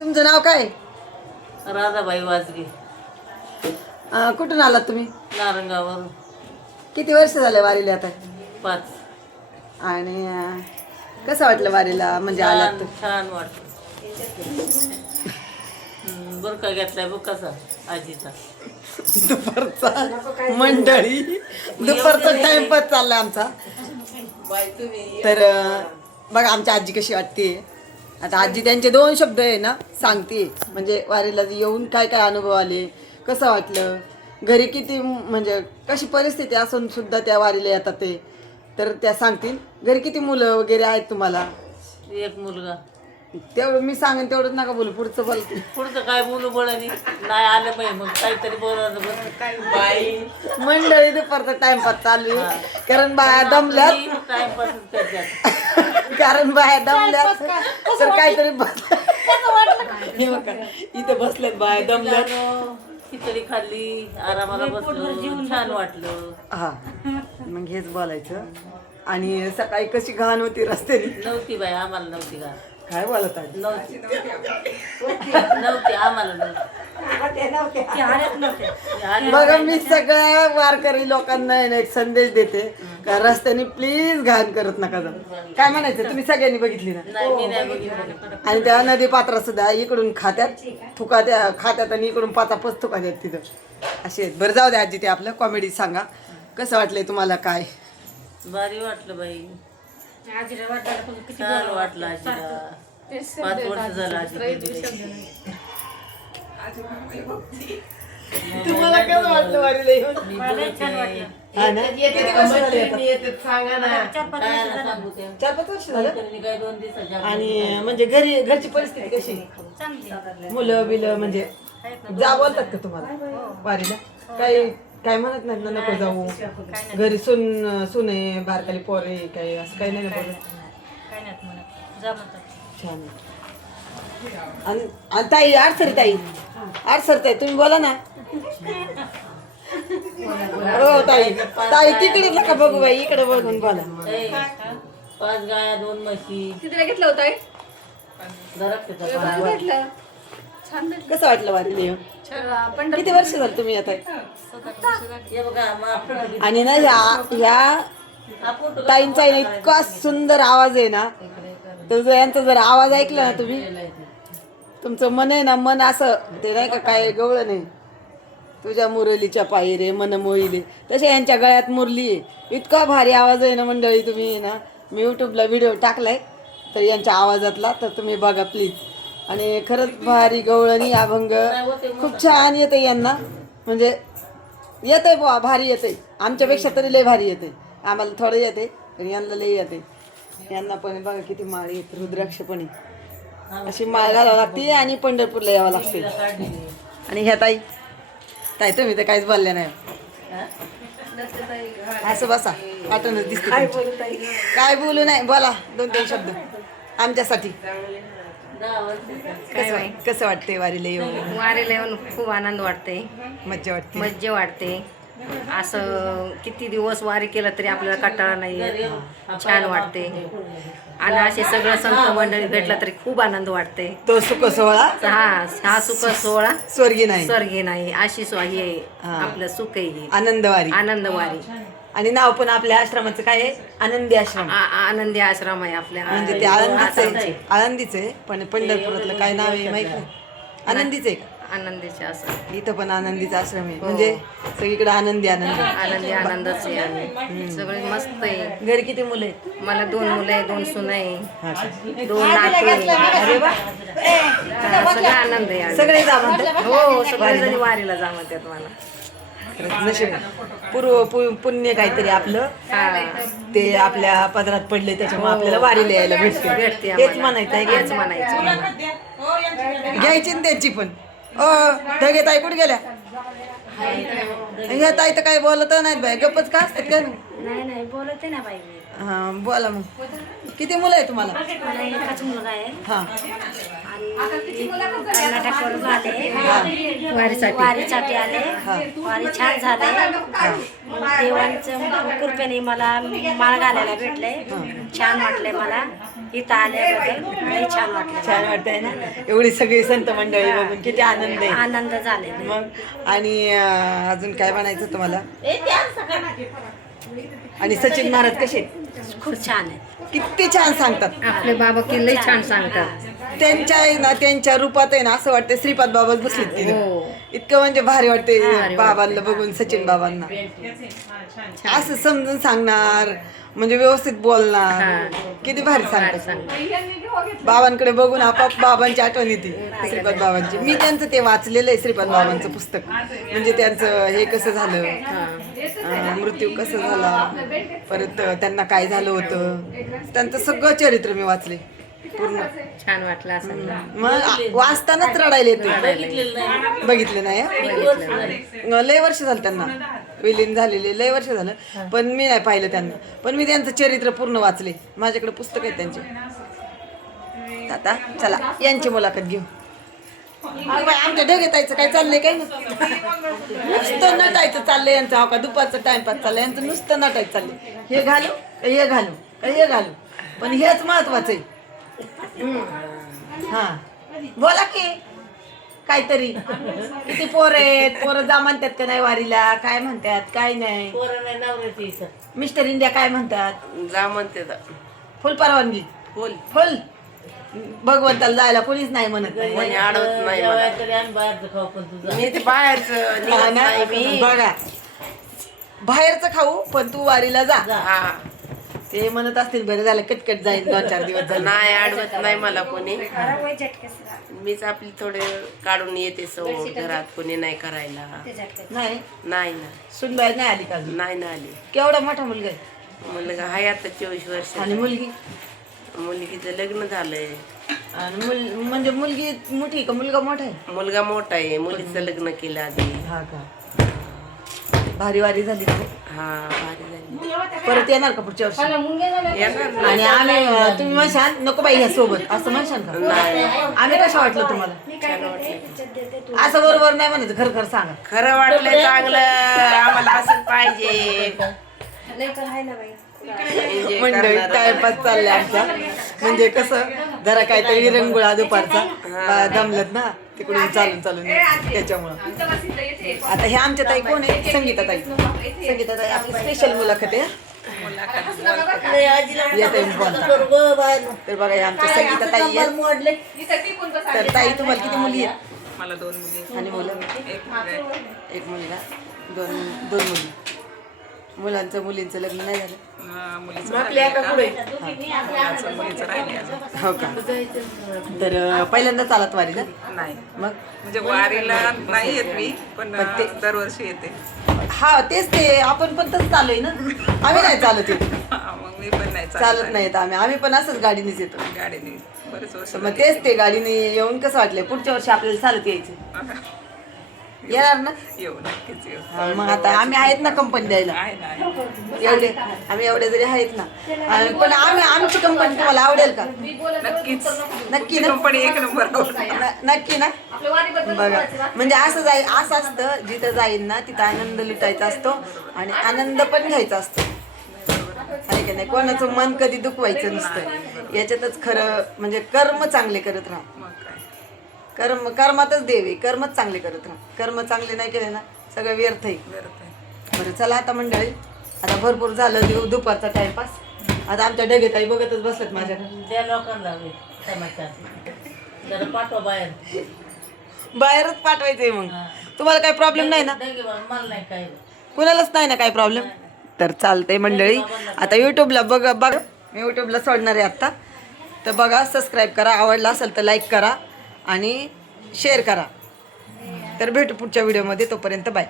तुमचं नाव काय? राधाबाई वाजगे. कुठून आलात तुम्ही? नारंगावरून. किती वर्ष झाले वारीला आता? 5. आणि कसं वाटलं वारीला म्हणजे आलात छान तर? छान वाटलं. बुरका घेतलाय बघ कसा आजीचा. दुपारचा मंडळी दुपारचा टाइमपास चाललाय आमचा. तर बघा आमची आजी कशी वाटते. आता आजी त्यांचे 2 शब्द आहे ना सांगते, म्हणजे वारीला येऊन काय काय अनुभव आले, कसं वाटलं, घरी किती म्हणजे कशी परिस्थिती असून सुद्धा त्या वारीला येतात ते, तर त्या सांगतील. घरी किती मुलं वगैरे आहेत तुम्हाला? एक मुलगा. तेवढं मी सांगेन तेवढंच नका बोलू, पुढचं बोल. पुढचं काय बोलू बोलानी नाही आलं बाई, मग काहीतरी बोलायचं बस. बाई मंडळी दुपारचा टाइमपास चालू आहे, कारण बाया दमल्यात. टाइमपास करतात. कारण बाया दमल्यात तर काहीतरी हे बघा इथे बसल्यात बाया दमल्यात. खिचडी खाल्ली, आरामाला बसलो, छान वाटलं. हा मग हेच बोलायचं. आणि सकाळी कशी घाण होती रस्त्याने. नव्हती बाई, आम्हाला नव्हती का. काय बोलत आहे? नव्हती नव्हती आम्हाला नव्हती. बघा मी सगळ्या वारकरी लोकांना एक संदेश देते का रस्त्याने प्लीज घाण करत नका जाऊ. काय म्हणायचं तुम्ही सगळ्यांनी बघितली ना? नाही मी नाही बघितलं. आणि त्या नदी पात्रात सुद्धा इकडून खात्यात थुका त्या खात्यात आणि इकडून पाचापच थुका द्यात तिथं असे आहेत. बरं जाऊ द्या आजी, ते आपलं कॉमेडी सांगा कसं वाटलंय तुम्हाला? काय भारी वाटलं बाई, छान वाटलं आजीला. 5 वर्ष झालं आजी तुम्हाला कसं वाटलं वारीला येऊन? हा ना? सांगू ते. 4-5 वर्ष झालं. त्यांनी काय 2 दिवसाच्या आणि म्हणजे घरची परिस्थिती कशी? मुलं बिलं म्हणजे जा बोलतात का तुम्हाला वारीला? काही काय म्हणत नाहीत ना नको जाऊ, घरी सुने बारकाली पोरे काही असं काही नाही बोलत? छान आहे. आणि ताई आडसर ताई तुम्ही बोला ना. हो ताई तिकडे नका बघू बाई, इकडे बघून बोला. 5 गाया 2 म्हशी. तिथे घेतलं होतं कसं वाटलं वारीला येऊन? किती वर्ष झालं तुम्ही येत आहे? हे बघा मग आणि ना ह्या ताईंचा आहे ना इतका सुंदर आवाज आहे ना, तर यांचा जर आवाज ऐकला ना तुम्ही, तुमचं मन आहे ना, मन असं ते नाही का काय गवळण नाही, तुझ्या मुरलीच्या पायी रे मन मोहिले, तसे यांच्या गळ्यात मुरली आहे. इतका भारी आवाज आहे ना मंडळी. तुम्ही ना मी यूट्यूबला व्हिडिओ टाकलाय तर यांच्या आवाजातला, तर तुम्ही बघा प्लीज. आणि खरंच भारी गवळणी अभंग खूप छान येते यांना, म्हणजे येते बुवा भारी येते. आमच्यापेक्षा तरी लय भारी येते. आम्हाला थोडं येते पण यांना लय येते. यांना पण बघा किती माळ येत, रुद्राक्ष पण आहे. अशी माळ घालावं लागते आणि पंढरपूरला यावं लागते. आणि ह्या ताई तुम्ही तर काहीच बोलल्या नाही. असं बसा वाटूनच दिसते. काय बोलू नाही, बोला 2-3 शब्द आमच्यासाठी. कसं वाटते वारीला येऊन? वारीला येऊन खूप आनंद वाटते, मज्जा वाटते. मज्जा वाटते. असं किती दिवस वारी केलं तरी आपल्याला कंटाळा नाही, छान वाटते. आणि असे सगळं संत मंडळी भेटला तरी खूप आनंद वाटते. तो सुख सोहळा हा सुख सोहळा स्वर्गी नाही, स्वर्गी नाही, अशी हे आपलं सुख आहे. आनंदवारी. आनंदवारी. आणि नाव पण आपल्या आश्रमाचं काय आहे? आनंदी आश्रम. आनंदी आश्रम आहे आपल्या. म्हणजे ते आनंदीच आहे पण पंढरपुरातलं काय नाव आहे माहित नाही. आनंदीच आहे का? आनंदीचे असं इथं पण आनंदीचा आश्रम आहे. म्हणजे सगळीकडे आनंदी आनंदच आहे. आम्ही सगळे मस्त आहे. घरी किती मुलं आहेत? मला 2 मुलं आहे, 2 सुना आहे, हा का? 2 नातू आहे. अरे वा, सगळं आनंद आहे आम्ही. सगळे जा म्हणतात. हो सगळेजण वारीला जा म्हणतात मला. नशीब पुण्य काहीतरी आपलं ते आपल्या पदरात पडले, त्याच्यामुळे आपल्याला वारीला यायला भेटते. हेच म्हणायचं आहे. हेच म्हणायचं. घ्यायची ना त्यांची पण. धगे ताई कुठे गेल्या? ह्या ताई तर काही बोलत नाही बाई, गप्पच का असतात काय? नाही बोलते ना बाई. हा बोला मग. किती मुलं आहे तुम्हाला? मला एकच मुलगा आहे हां आणि कर्नाटकवरून आले वारीसाठी आले. वारी छान झाले. देवांचं कृपेने मला माळ घालायला भेटले. छान वाटले मला इथं आल्याबद्दल. लई छान वाटलं. छान वाटतंय ना एवढी सगळी संत मंडळी बघून किती आनंद आहे. आनंद झाले. मग आणि अजून काय म्हणायचं तुम्हाला? आणि सचिन महाराज कसे आहेत? खूप छान आहे. किती छान सांगतात. आपले बाबा की लई छान सांगतात. त्यांच्या आहे ना त्यांच्या रूपात आहे ना असं वाटतं श्रीपाद बाबाच बसलीत तिथे. इतकं म्हणजे भारी वाटते बाबांना बघून, सचिन बाबांना असं समजून सांगणार, म्हणजे व्यवस्थित बोलणार, किती भारी सांगतात. बाबांकडे बघून आपाप बाबांची आठवण येते, श्रीपाद बाबांची. मी त्यांचं ते वाचलेलं आहे, श्रीपाद बाबांचं पुस्तक. म्हणजे त्यांचं हे कसं झालं, मृत्यू कसं झाला, परत त्यांना काय झालं होतं, त्यांचं सगळं चरित्र मी वाचले पूर्ण. छान वाटलं असं. मग वाचतानाच रडायला येते. बघितले नाही लय वर्ष झालं त्यांना विलीन झालेले, लय वर्ष झालं, पण मी नाही पाहिलं त्यांना. पण मी त्यांचं चरित्र पूर्ण वाचले, माझ्याकडे पुस्तक आहेत त्यांचे. आता चला यांची मुलाखत घेऊ. आमच्या ढगेतायचं काय चाललंय, काय नुसतं नटायचं चाललंय यांचं. हो का दुपारचं टाइमपास चाललंय यांचं, नुसतं नटायचं चाललंय. हे घालू हे घालू हे घालू, पण हेच महत्वाचं आहे. हा बोला की काहीतरी. किती पोरं आहेत, पोरं जा म्हणतात का नाही वारीला, काय म्हणतात काय नाही. मिस्टर इंडिया काय म्हणतात? जा म्हणते फुल परवानगी, फुल फुल. भगवंताला जायला कोणीच नाही म्हणत नाही. कोणी अडवत नाही मला. मी ते बाहेरचं हा निघत ना? नाही मी. बघा बाहेरचं खाऊ पण तू वारीला जा. हा ते म्हणत असतील बरं झालं कटकट जाईल 2-4 दिवस झाले. नाही अडवत नाही मला कोणी. मीच आपली थोडे काढून येते सवय घरात, कोणी नाही करायला. नाही नाही ना, सुनबाई नाही आली का अजून? नाही ना आली. केवढा मोठा मुलगा आहे? मुलगा आहे आता 24 वर्ष. आणि मुलगी? मुलगीचं लग्न झालंय. आणि म्हणजे मुलगी मोठी का मुलगा मोठा आहे? मुलगा मोठा आहे, मुलीचं लग्न केलं आधी. हा का? भारी वारी झाली का? हा भारी झाली. परत येणार का पुढच्या वर्षी? येणार ना. आणि आम्ही तुम्ही म्हणशाल नको बाई ह्या सोबत असं म्हणशाल का? आम्ही कसं वाटलं तुम्हाला? असं बरोबर नाही म्हणायचं, खरं खरं सांगा. खरं वाटलं चांगलं, आम्हाला असं पाहिजे. मंडळी टाइमपास चालले आमच्या. म्हणजे कसं जरा काहीतरी विरंगुळा दुपारचा दमलत ना तिकडून चालून चालून, त्याच्यामुळं. आता हे आमच्या ताई कोण आहे? संगीता ताई. संगीता ताई आपली स्पेशल मुलाखत आहे. तर बघा हे आमच्या संगीता ताई आहेत. तर ताई तुम्हाला किती मुली आहेत? मला 2 मुली. आणि मुलं? एक मुलगा, दोन मुली. मुलांचं मुलींचं लग्न नाही झालं? मुलीचं राहिले अजून. हो का? तर पहिल्यांदा चालत वारीला? नाही मग म्हणजे वारीला नाही येत मी, पण दरवर्षी येते. हा तेच ते आपण पण तसं चालू आहे ना. आम्ही नाही चालत येत, मग मी पण नाही चालत नाही येत आम्ही पण असंच गाडीनेच येतो. गाडीने बरेच वर्ष. तर मग तेच ते गाडीने येऊन कसं वाटलंय, पुढच्या वर्षी आपल्याला चालत यायचं. येणार ना? येऊ नक्कीच येऊ. हा, मग आता आम्ही आहेत ना कंपनी द्यायला. आहे ना. एवढे आम्ही एवढे जरी आहेत ना, पण आमची कंपनी तुम्हाला आवडेल का? नक्कीच. नक्की ना? कंपनी 1 नंबर आवडते. नक्की ना? बघा म्हणजे असं असं असतं, जिथं जाईल ना तिथं आनंद लुटायचा असतो आणि आनंद पण घ्यायचा असतो. आहे का नाही? कोणाचं मन कधी दुखवायचं नसतं. याच्यातच खरं म्हणजे कर्म चांगले करत राहा. मग काय. कर्मातच देव आहे. कर्मच चांगले करत राहा. कर्म चांगले नाही केले ना सगळं व्यर्थ आहे. बरं चला आता मंडळी, आता भरपूर झालं देऊ दुपारचा टाइमपास. आता आमच्या ढगेताई बघतच बसत माझ्याकडे. त्या लोकांना समाचार जरा पाठवा बाहेर. बाहेरच पाठवायचंय. मग तुम्हाला काही प्रॉब्लेम नाही ना? मला नाही काय. कुणालाच नाही ना काही प्रॉब्लेम? तर चालतंय मंडळी. आता यूट्यूबला बघा मी यूट्यूबला सोडणार आहे आत्ता. तर बघा, सबस्क्राईब करा, आवडला असेल तर लाईक करा आणि शेअर करा. तर भेटू पुढच्या व्हिडिओमध्ये. तोपर्यंत बाय.